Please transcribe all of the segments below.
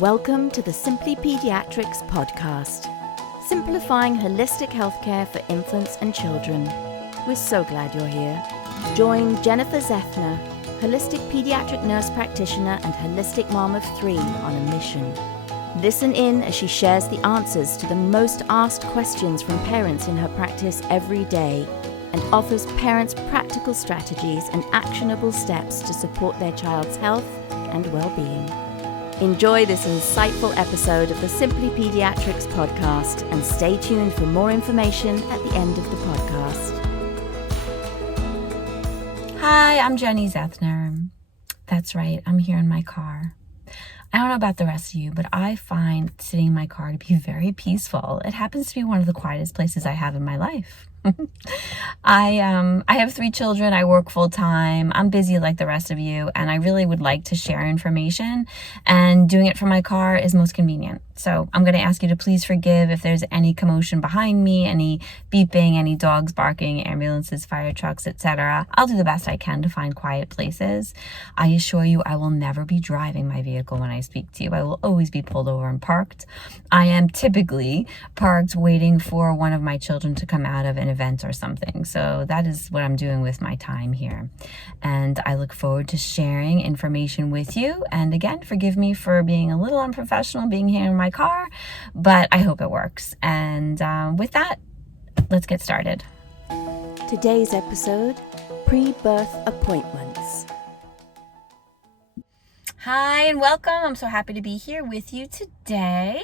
Welcome to the Simply Pediatrics Podcast, simplifying holistic healthcare for infants and children. We're so glad you're here. Join Jennifer Zethner, holistic pediatric nurse practitioner and holistic mom of 3 on a mission. Listen in as she shares the answers to the most asked questions from parents in her practice every day and offers parents practical strategies and actionable steps to support their child's health and well-being. Enjoy this insightful episode of the Simply Pediatrics Podcast and stay tuned for more information at the end of the podcast. Hi, I'm Jennie Zethner. That's right, I'm here in my car. I don't know about the rest of you, but I find sitting in my car to be very peaceful. It happens to be one of the quietest places I have in my life. I have 3 children. I work full time. I'm busy like the rest of you, and I really would like to share information, and doing it from my car is most convenient. So I'm going to ask you to please forgive if there's any commotion behind me, any beeping, any dogs barking, ambulances, fire trucks, etc. I'll do the best I can to find quiet places. I assure you I will never be driving my vehicle when I speak to you. I will always be pulled over and parked. I am typically parked waiting for one of my children to come out of an event or something. So that is what I'm doing with my time here. And I look forward to sharing information with you. And again, forgive me for being a little unprofessional being here in my car, but I hope it works. And with that, let's get started. Today's episode, pre-birth appointments. Hi and welcome. I'm so happy to be here with you today.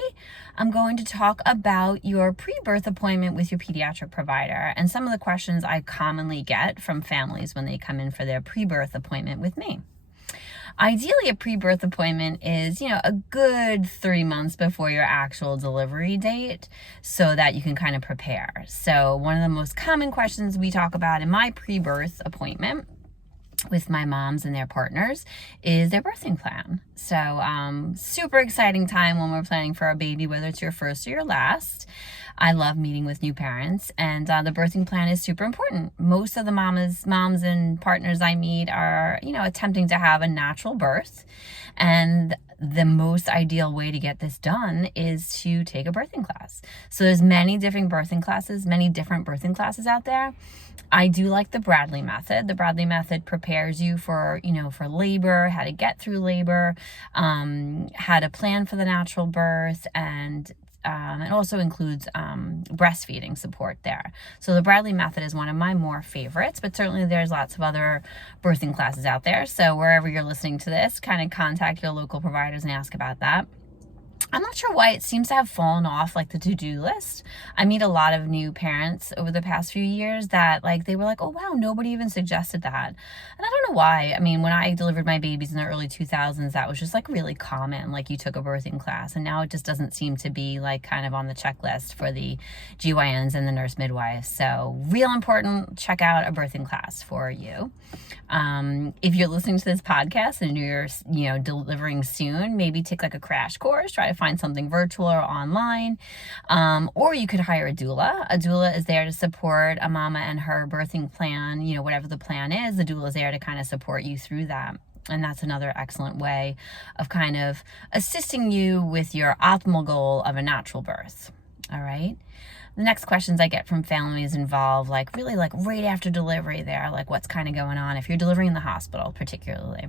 I'm going to talk about your pre-birth appointment with your pediatric provider and some of the questions I commonly get from families when they come in for their pre-birth appointment with me. Ideally, a pre-birth appointment is, a good 3 months before your actual delivery date so that you can kind of prepare. So one of the most common questions we talk about in my pre-birth appointment with my moms and their partners is their birthing plan. So super exciting time when we're planning for a baby, whether it's your first or your last. I love meeting with new parents, and the birthing plan is super important. Most of the moms and partners I meet are, attempting to have a natural birth, and the most ideal way to get this done is to take a birthing class. So there's many different birthing classes out there. I do like the Bradley method. The Bradley method prepares you for labor, how to get through labor, how to plan for the natural birth, and it also includes breastfeeding support there. So the Bradley method is one of my more favorites, but certainly there's lots of other birthing classes out there. So wherever you're listening to this, kind of contact your local providers and ask about that. I'm not sure why it seems to have fallen off like the to-do list. I meet a lot of new parents over the past few years that they were like, oh wow, nobody even suggested that. And I don't know why. I mean, when I delivered my babies in the early 2000s, that was just really common. You took a birthing class, and now it just doesn't seem to be kind of on the checklist for the GYNs and the nurse midwives. So real important, check out a birthing class for you. If you're listening to this podcast and you're, delivering soon, maybe take a crash course, try to find something virtual or online, or you could hire a doula. A doula is there to support a mama and her birthing plan, whatever the plan is. The doula is there to kind of support you through that. And that's another excellent way of kind of assisting you with your optimal goal of a natural birth. All right. The next questions I get from families involve really right after delivery there, what's kind of going on if you're delivering in the hospital particularly.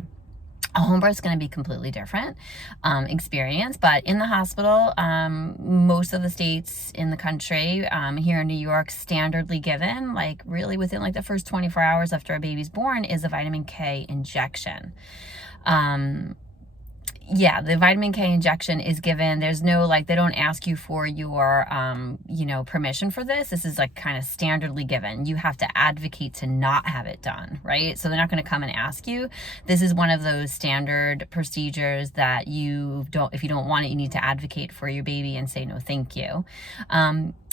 A home birth is going to be completely different experience, but in the hospital, most of the states in the country, here in New York, standardly given, really within the first 24 hours after a baby's born, is a vitamin K injection. The vitamin K injection is given. There's no, they don't ask you for your, permission for this. This is kind of standardly given. You have to advocate to not have it done, right? So they're not going to come and ask you. This is one of those standard procedures that if you don't want it, you need to advocate for your baby and say, no, thank you.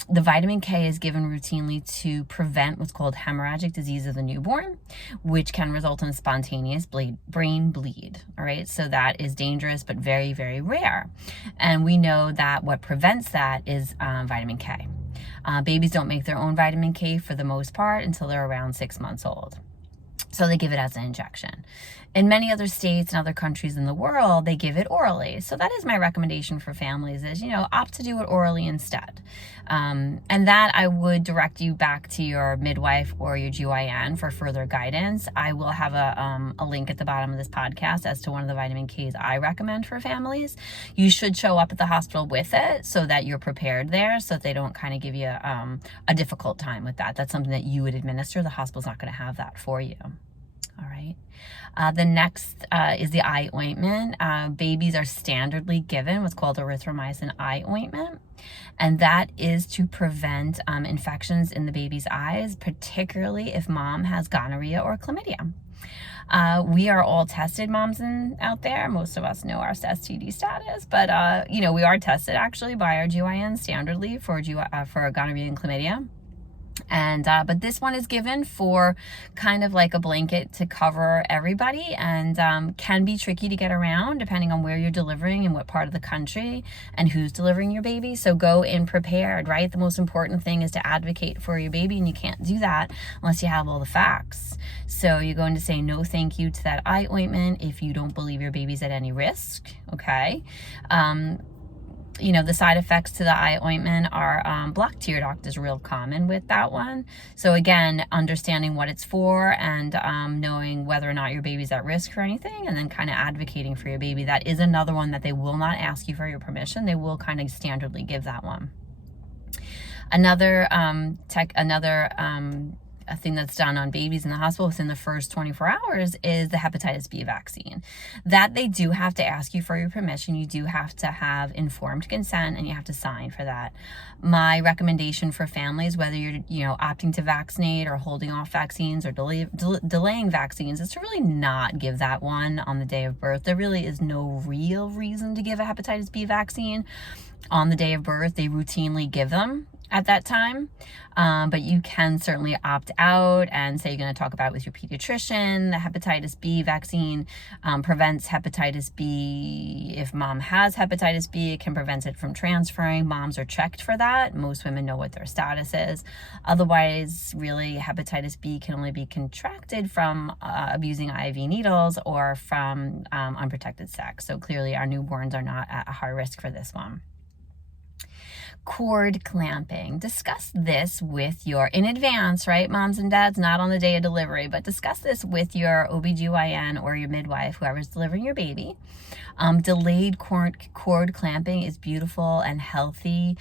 The vitamin K is given routinely to prevent what's called hemorrhagic disease of the newborn, which can result in spontaneous brain bleed. All right. So that is dangerous, but very, very rare. And we know that what prevents that is vitamin K. Babies don't make their own vitamin K for the most part until they're around 6 months old. So they give it as an injection. In many other states and other countries in the world, they give it orally. So that is my recommendation for families is, opt to do it orally instead. And that I would direct you back to your midwife or your GYN for further guidance. I will have a link at the bottom of this podcast as to one of the vitamin Ks I recommend for families. You should show up at the hospital with it so that you're prepared there, so that they don't kind of give you a difficult time with that. That's something that you would administer. The hospital's not going to have that for you. All right. The next is the eye ointment. Babies are standardly given what's called erythromycin eye ointment, and that is to prevent infections in the baby's eyes, particularly if mom has gonorrhea or chlamydia. We are all tested moms out there. Most of us know our STD status, but we are tested actually by our GYN standardly for gonorrhea and chlamydia. And but this one is given for kind of like a blanket to cover everybody, and can be tricky to get around depending on where you're delivering and what part of the country and who's delivering your baby. So go in prepared, right? The most important thing is to advocate for your baby, and you can't do that unless you have all the facts. So you're going to say no thank you to that eye ointment if you don't believe your baby's at any risk, okay? The side effects to the eye ointment are blocked tear duct is real common with that one. So again, understanding what it's for and knowing whether or not your baby's at risk for anything, and then kind of advocating for your baby. That is another one that they will not ask you for your permission. They will kind of standardly give that one. A thing that's done on babies in the hospital within the first 24 hours is the hepatitis B vaccine. That they do have to ask you for your permission. You do have to have informed consent, and you have to sign for that. My recommendation for families, whether you're opting to vaccinate or holding off vaccines or delaying vaccines, is to really not give that one on the day of birth. There really is no real reason to give a hepatitis B vaccine on the day of birth. They routinely give them at that time, but you can certainly opt out and say you're going to talk about it with your pediatrician. The hepatitis B vaccine prevents hepatitis B. If mom has hepatitis B, it can prevent it from transferring. Moms are checked for that. Most women know what their status is. Otherwise, really, hepatitis B can only be contracted from abusing IV needles or from unprotected sex. So clearly our newborns are not at a high risk for this one. Cord clamping. Discuss this with in advance, right? Moms and dads, not on the day of delivery, but discuss this with your OBGYN or your midwife, whoever's delivering your baby. Delayed cord clamping is beautiful and healthy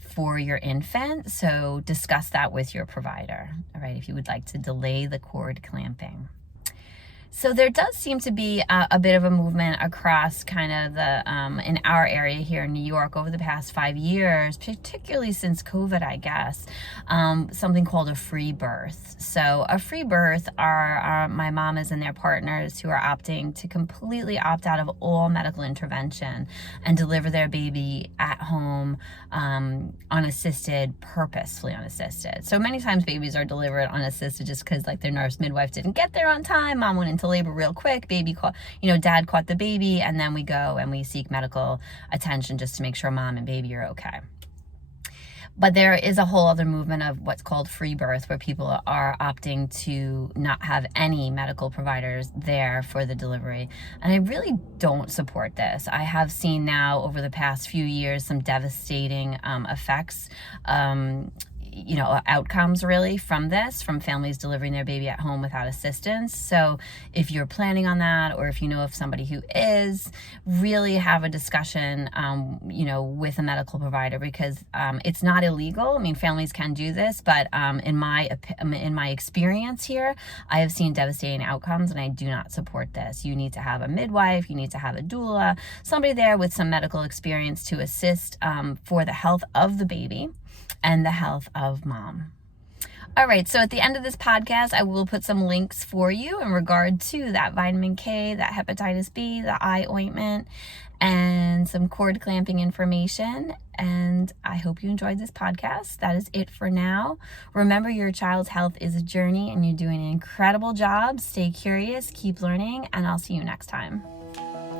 for your infant. So discuss that with your provider, all right, if you would like to delay the cord clamping. So there does seem to be a bit of a movement across kind of in our area here in New York over the past 5 years, particularly since COVID, I guess, something called a free birth. So a free birth are my mamas and their partners who are opting to completely opt out of all medical intervention and deliver their baby at home, unassisted, purposefully unassisted. So many times babies are delivered unassisted just because their nurse midwife didn't get there on time, mom went into labor real quick, dad caught the baby, and then we go and we seek medical attention just to make sure mom and baby are okay. But there is a whole other movement of what's called free birth, where people are opting to not have any medical providers there for the delivery. And I really don't support this. I have seen now over the past few years some devastating effects, outcomes really from families delivering their baby at home without assistance. So if you're planning on that, or if you know of somebody who is, really have a discussion, with a medical provider, because it's not illegal. I mean, families can do this, but in my experience here, I have seen devastating outcomes, and I do not support this. You need to have a midwife, you need to have a doula, somebody there with some medical experience to assist for the health of the baby and the health of mom. All right, so at the end of this podcast, I will put some links for you in regard to that vitamin K, that hepatitis B, the eye ointment, and some cord clamping information. And I hope you enjoyed this podcast. That is it for now. Remember, your child's health is a journey, and you're doing an incredible job. Stay curious, keep learning, and I'll see you next time.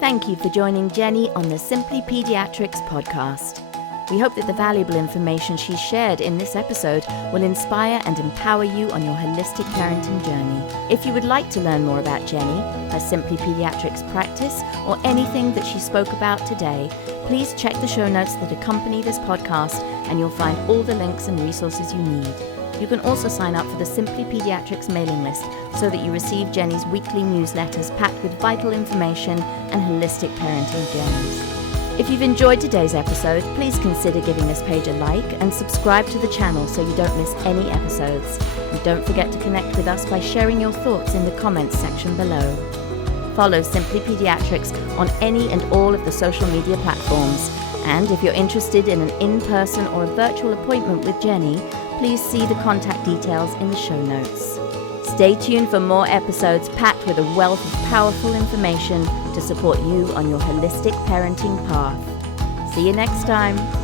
Thank you for joining Jennie on the Simply Pediatrics Podcast. We hope that the valuable information she's shared in this episode will inspire and empower you on your holistic parenting journey. If you would like to learn more about Jennie, her Simply Pediatrics practice, or anything that she spoke about today, please check the show notes that accompany this podcast and you'll find all the links and resources you need. You can also sign up for the Simply Pediatrics mailing list so that you receive Jennie's weekly newsletters packed with vital information and holistic parenting gems. If you've enjoyed today's episode, please consider giving this page a like and subscribe to the channel so you don't miss any episodes. And don't forget to connect with us by sharing your thoughts in the comments section below. Follow Simply Pediatrics on any and all of the social media platforms. And if you're interested in an in-person or a virtual appointment with Jennie, please see the contact details in the show notes. Stay tuned for more episodes packed with a wealth of powerful information to support you on your holistic parenting path. See you next time.